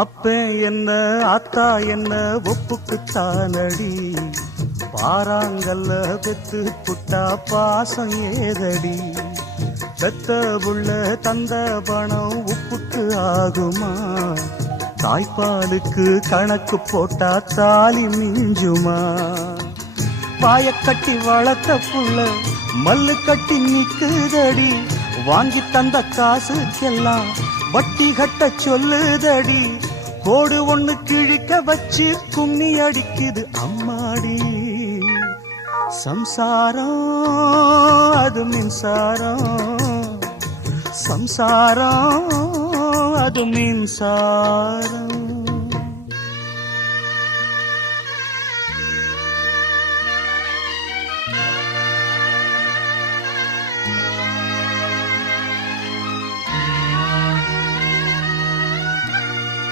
அப்ப என்ன ஆத்தா என்ன ஒப்புக்குத்தானடி, பாறாங்கல்ல பெத்து புட்டா பாசம் ஏதடி. பெத்த புள்ள தந்த பணம் உப்புக்கு ஆகுமா, தாய்ப்பாலுக்கு கணக்கு போட்டா தாலி மிஞ்சுமா. பாயக்கட்டி வளர்த்த புள்ள மல்லு கட்டி நிக்குதடி, வாங்கி தந்த காசுக்கெல்லாம் வட்டி கட்ட சொல்லுதடி. கோடு ஒண்ணு கிழிக்க வச்சு கும்மி அடிக்குது அம்மாடி. சம்சாரம் அது மின்சாரம், சம்சாரம் அது மின்சாரம்.